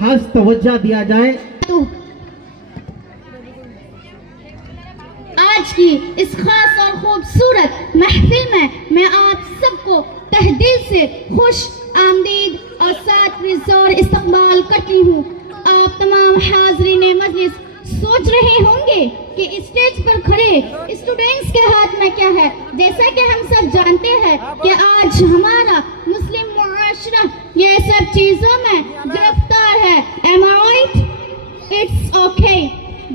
खास तवज्जो दिया जाए। तो आज की इस खास और खूबसूरत महफिल में मैं आप सबको तहे दिल से खुश आमदीद और साथ में जोर इस्तकबाल करती हूँ। आप तमाम हाज़रीन मजलिस सोच रहे होंगे कि स्टेज पर खड़े स्टूडेंट्स के हाथ में क्या है। जैसा कि हम सब जानते हैं कि आज हमारा मुस्लिम मुआशरा ये सब चीजों में गिरफ्तार है। Am I right? It's okay।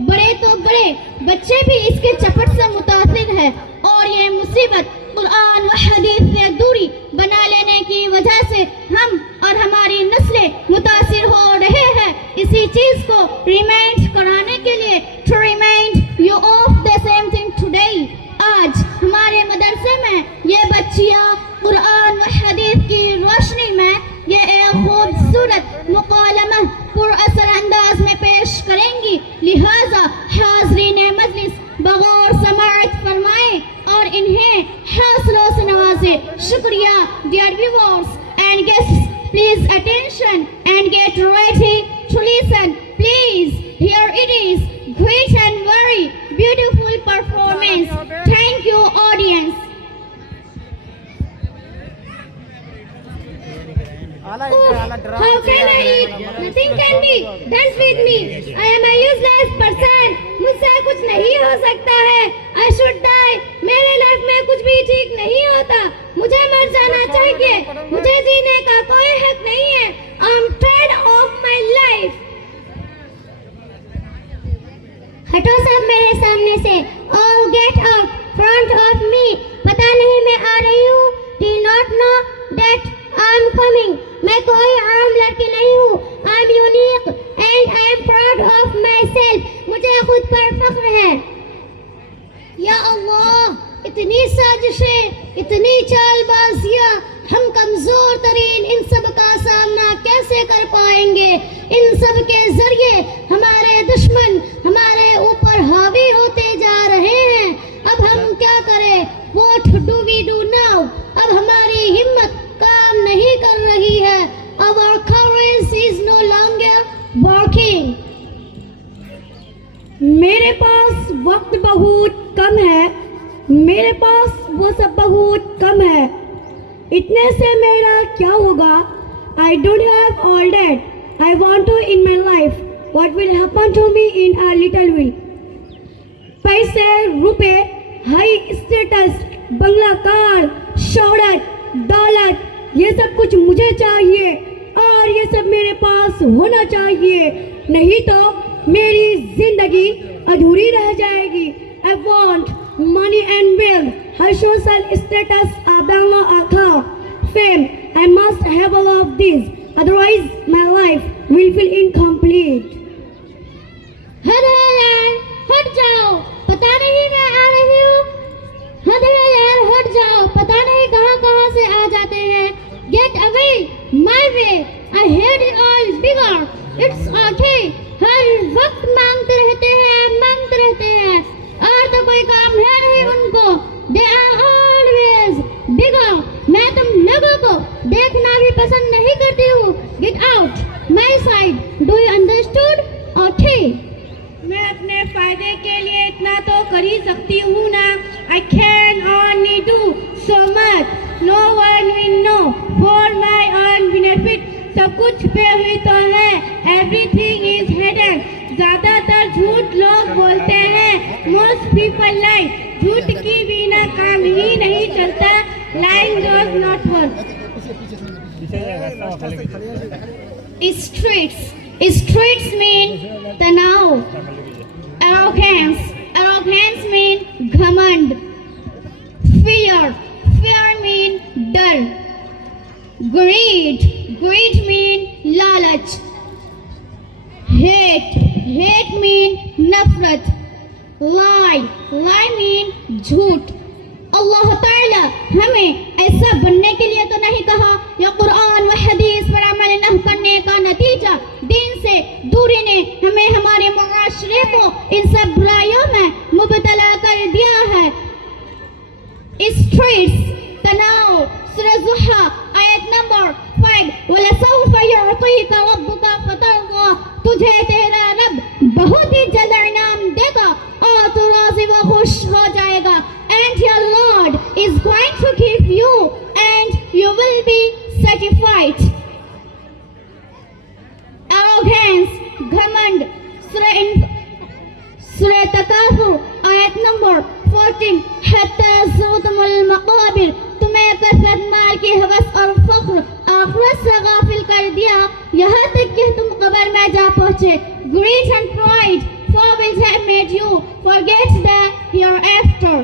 बड़े तो बड़े बच्चे भी इसके चपट से मुतासिर है और ये मुसीबत कुरान व हदीस से दूरी बना लेने की वजह से हम और हमारी नस्लें मुतासिर हो रहे हैं। इसी चीज को रिमाइंड कराने के लिए to remind you of the same thing today। आज हमारे मदरसे में ये बच्चियाँ कुरान व हदीस की रोशनी में ये एक खूबसूरत मुकालमा पुरअसर अंदाज में पेश करेंगी। लिहाजा हाज़रीन मजलिस बगौर समाअत फरमाएं और इन्हें हौसलों से नवाजे। शुक्रिया। Dear viewers and guests, please attention and get ready to listen। Please, here it is, great and very beautiful performance। Thank you, audience। How can I eat? Nothing can be done with me। I am a useless person। मुझसे कुछ नहीं हो सकता है। I should die। मेरे life में कुछ भी ठीक नहीं होता। मुझे मर जाना चाहिए। मुझे जीने का कोई हक नहीं है। I'm tired of my life। हटो सब मेरे सामने से। Oh, get out front of me। पता नहीं मैं आ रही हूँ। Do not know that I'm coming। मैं कोई आम लड़की नहीं हूँ। I'm unique and I'm proud of myself। मुझे खुद पर फख्र है। या अल्लाह, इतनी साजिशें, इतनी चालबाजियाँ, हम कमजोर तरीन इन सब का सामना कैसे कर पाएंगे। इन सब के जरिए हमारे दुश्मन हमारे ऊपर हावी होते जा रहे हैं। अब हम क्या करें? What do we do now? अब हमारी हिम्मत काम नहीं कर रही है। Our courage is no longer working। मेरे पास वक्त बहुत कम है। मेरे पास वो सब बहुत कम है। इतने से मेरा क्या होगा? I don't have all that I want to in my life। What will happen to me in a little while? पैसे, रुपए, हाई स्टेटस, बंगला, कार, शोहरत, दौलत, ये सब कुछ मुझे चाहिए और ये सब मेरे पास होना चाहिए, नहीं तो मेरी जिंदगी अधूरी रह जाएगी। I want money and wealth, high social status, a bangla, a car, fame। I must have all of these, otherwise my life will feel incomplete। हद है यार, हट जाओ, पता नहीं मैं आ रही हूँ। हद है यार, हट जाओ, पता नहीं कहाँ कहाँ से आ जाते हैं। Get away my way। I hate it all bigger। It's okay। हर वक्त मांगते रहते हैं और तो कोई काम है नहीं उनको। They are always bigger। मैं तुम लोगों को देखना भी पसंद नहीं करती हूँ। Get out my side। Do you understood? Okay। मैं अपने फायदे के लिए इतना तो कर ही सकती हूँ ना। I can only do so much। No one will know for my own benefit। सब कुछ छुपे हुई तो है। Everything is hidden। ज्यादातर झूठ लोग बोलते हैं। Most people lie। झूठ की बिना काम ही नहीं चलता। Lying does not work। Streets mean तनाव। Arrogance mean घमंड। Fear mean डर। Greed mean लालच। Hate mean नफरत। Lie mean झूठ। अल्लाह ताला हमें ऐसा बनने के लिए तो नहीं कहा। या कुरान व हदीस पर अमल न करने का नतीजा दीन से दूरी ने हमें हमारे मुआशरे को इन सब बुराइयों में मुबतला कर दिया है। स्ट्रेस, तनाव, सूरह ज़ुहा आयत नंबर 5। वलसौफ युअतीका रब्बुका फतरदा। तुझे तेरा रब बहुत ही जल्द इनाम देगा और तू राज़ी व खुश हो जाएगा। And your Lord is going to give you and you will be satisfied. Arrogance, घमंड, सूरह तकासुर आयत नंबर 14। हत्ता ज़ुरतुमुल मक़ाबिर, तुम्हें कसरत माल की हवस और फख्र आखिरत से गाफिल कर दिया, यहाँ तक कि तुम कब्र में जा पहुँचे। Greed and pride, foul have made you forget the hereafter.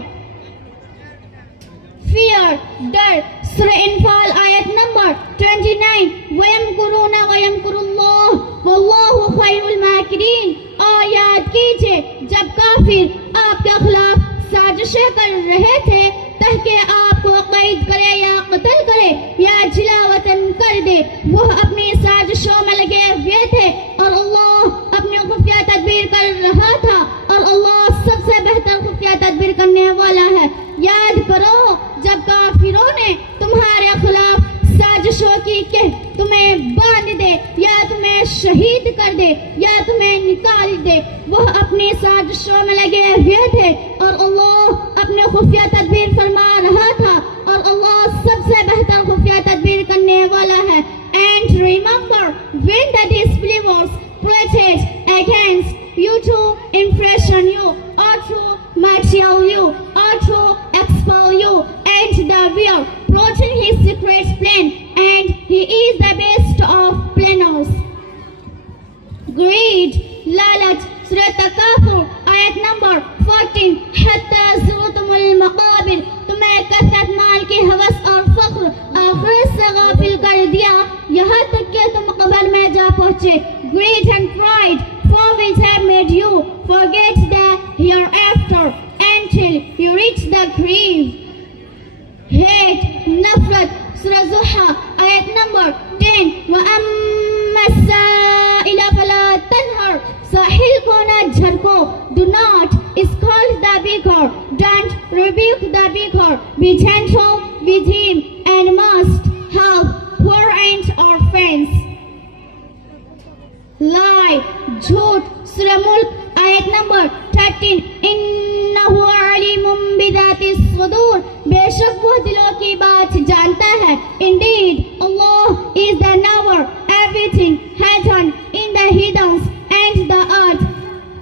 Fear, डर, सूरह इनफाल आयत नंबर 29। वयमकुरूना वयमकुरुल्लाह वल्लाहु खैरुल माकिरीन। और याद कीजिए जब काफिर आपके खिलाफ साजिशें कर रहे थे ताकि आपको कैद करे या कत्ल करे या जिलावतन कर दे, वह अपनी साजिशों में लगे हुए थे और अल्लाह अपनी खुफिया तदबीर कर रहा था और अल्लाह सबसे बेहतर खुफिया तदबीर करने वाला है। याद करो जब काफिरों ने तुम्हारे खिलाफ साजिशों की कि तुम्हें बांध दे या तुम्हें शहीद कर दे या तुम्हें निकाल दे, वह अपनी साजिशों में लगे हुए थे और अल्लाह अपने खुफिया तदबीर फरमा रहा था और अल्लाह सबसे बेहतर खुफिया तदबीर करने वाला है। And remember when the disbelievers plotted against you to imprison you or to martyr you or to expel you, and they were plotting his secret plan, and he is the best of planners. Greed, लालच, सूरह तकासुर आयत number 14। हत्ता ज़ुरतुमुल मक़ाबिर, तुम्हें कसरत माल की हवस और फख्र आखिरत से गाफिल कर दिया, यहाँ तक कि तुम कब्र में जा पहुँचे। Greed and pride, foul have made you forget the hereafter until you reach the grave. Hate, नफरत, सूरह ज़ुहा आयत नंबर 10। वअम्मा अस्साइला फला तनहर, साहिल को न झटको, do not scold the beggar, don't rebuke the beggar, be gentle with him and must help poor and orphans. Lie, झूठ, सूरह मुल्क आयत नंबर 13। इन्नहु अलीमुम बिज़ातिस सुदूर, बेशक वह दिलों की बात जानता है। Indeed, Allah is the knower everything hidden in the heavens and the earth.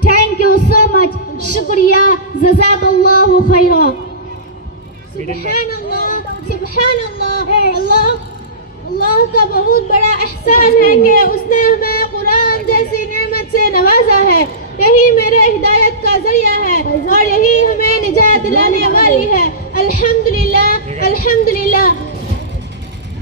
Thank you so much. शुक्रिया, जज़ाकल्लाहु खैरा। सुभान अल्लाह, अल्लाह का बहुत बड़ा एहसान है कि उसने हमें कुरान जैसी नेमत से नवाजा है। यही मेरे हिदायत का जरिया है और यही हमें निजात दिलाने वाली है। अल्हम्दुलिल्लाह, अल्हम्दुलिल्लाह।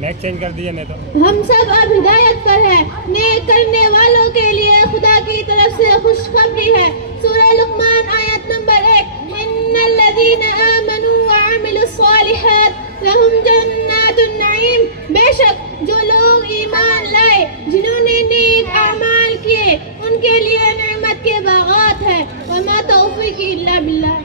मैच चेंज कर दिया नहीं तो हम सब अब हिदायत पर है। नेक करने वालों के लिए खुदा की तरफ से खुशखबरी है। सूरह लुक़मान आयत नंबर 1। इन्नल्लज़ीना आमनू व अमिलुस्सालिहात लहुम जन्नातुन नईम, बेशक जो लोग ईमान लाए जिन्होंने नेक अमाल किए उनके लिए नेमत के बागात है। वमा तौफीकी इल्ला बिल्लाह।